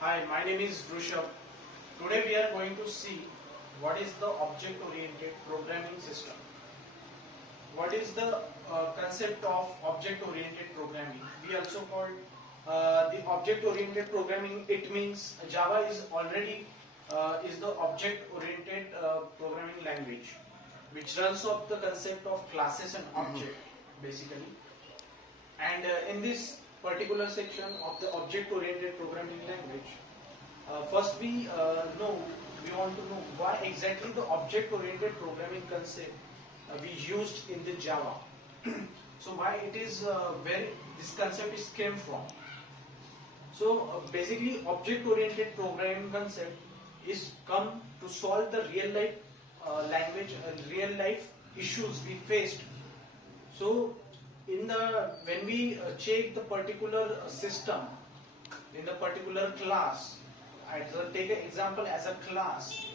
Hi, my name is Rushabh. Today we are going to see what is the object-oriented programming system. What is the concept of object-oriented programming? We also call the object-oriented programming. It means Java is already is the object-oriented programming language, which runs off the concept of classes and object basically. And in this particular section of the object-oriented programming language, first we want to know why exactly the object-oriented programming concept we used in the Java. So why it is where this concept is came from. So basically object-oriented programming concept is come to solve the real life language, real life issues we faced. So when we check the particular system in the particular class, I take an example as a class.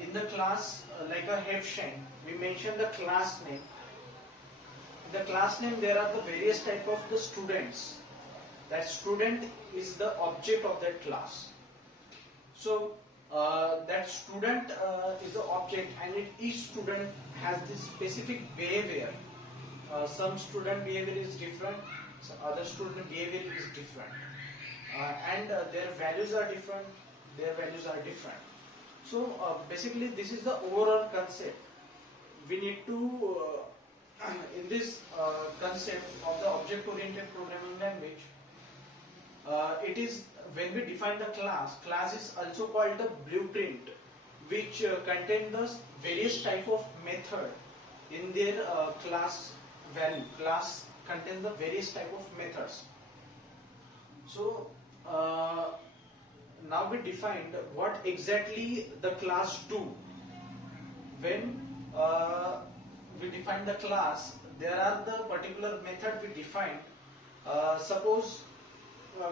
In the class, like a Hefshen, we mention the class name. In the class name, there are the various type of the students. That student is the object of that class. So that student is the object, and each student has this specific behavior. Some student behavior is different, some other student behavior is different, and their values are different. So basically, this is the overall concept. We need to, in this concept of the object-oriented programming language, it is when we define the class is also called the blueprint, which contain the various type of method in their class value. Class contains the various type of methods. So now we defined what exactly the class do. When we define the class, there are the particular method we defined. Suppose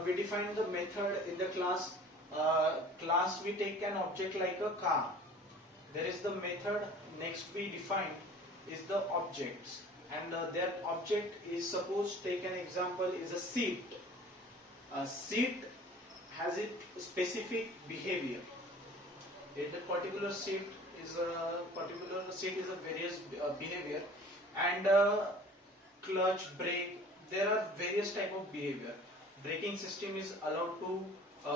we define the method in the class. Class we take an object like a car. There is the method. Next we define is the objects, and that object is, suppose take an example, is a seat. A seat has its specific behavior. If the particular seat is a various behavior, and clutch, brake, there are various type of behavior. Braking system is allowed to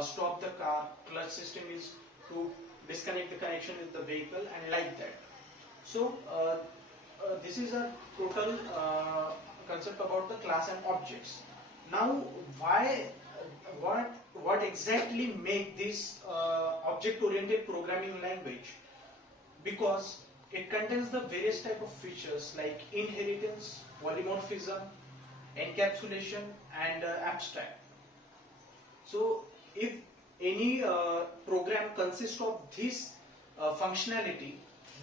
stop the car. Clutch system is to disconnect the connection with the vehicle, and like that. So this is a total concept about the class and objects. Now, what exactly make this object-oriented programming language? Because it contains the various type of features like inheritance, polymorphism, encapsulation, and abstract. So if any program consists of this functionality,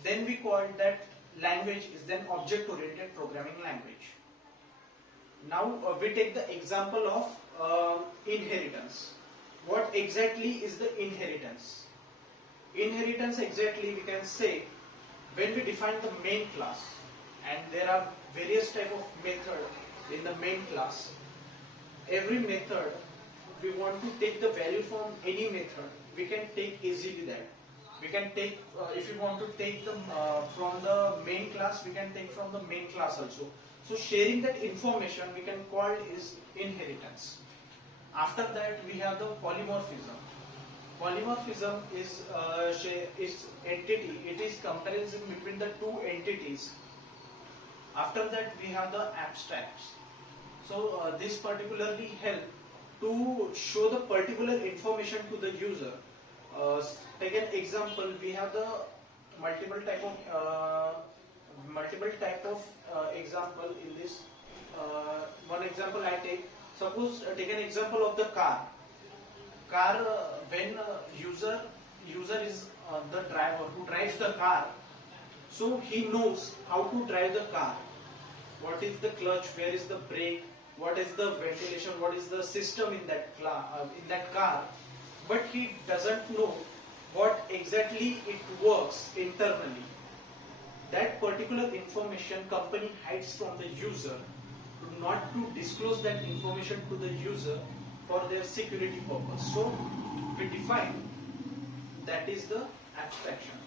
then we call that language is then object-oriented programming language. Now we take the example of inheritance. What exactly is the inheritance? Inheritance exactly we can say when we define the main class, and there are various type of method in the main class. Every method we want to take the value from any method, we can take easily that. We can take, if we want to take them from the main class, we can take from the main class also. So sharing that information we can call is inheritance. After that we have the polymorphism. Polymorphism is entity. It is comparison between the two entities. After that we have the abstracts. So this particularly help to show the particular information to the user. Take an example. We have the multiple type of example in this. One example I take. Suppose take an example of the car. When user is the driver who drives the car, so he knows how to drive the car. What is the clutch? Where is the brake? What is the ventilation? What is the system in that car? But he doesn't know what exactly it works internally. That particular information company hides from the user, not to disclose that information to the user for their security purpose. So we define that is the abstraction,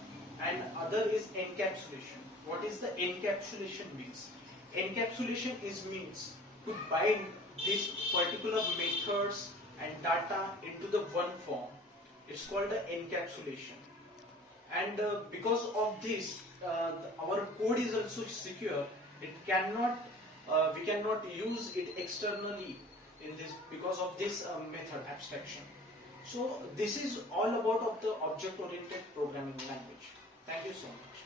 and other is encapsulation. What is the encapsulation means? Encapsulation is means to bind these particular methods and data into the one form. It's called the encapsulation. And because of this, our code is also secure. It cannot, we cannot use it externally in this because of this method abstraction. So this is all about of the object-oriented programming language. Thank you so much.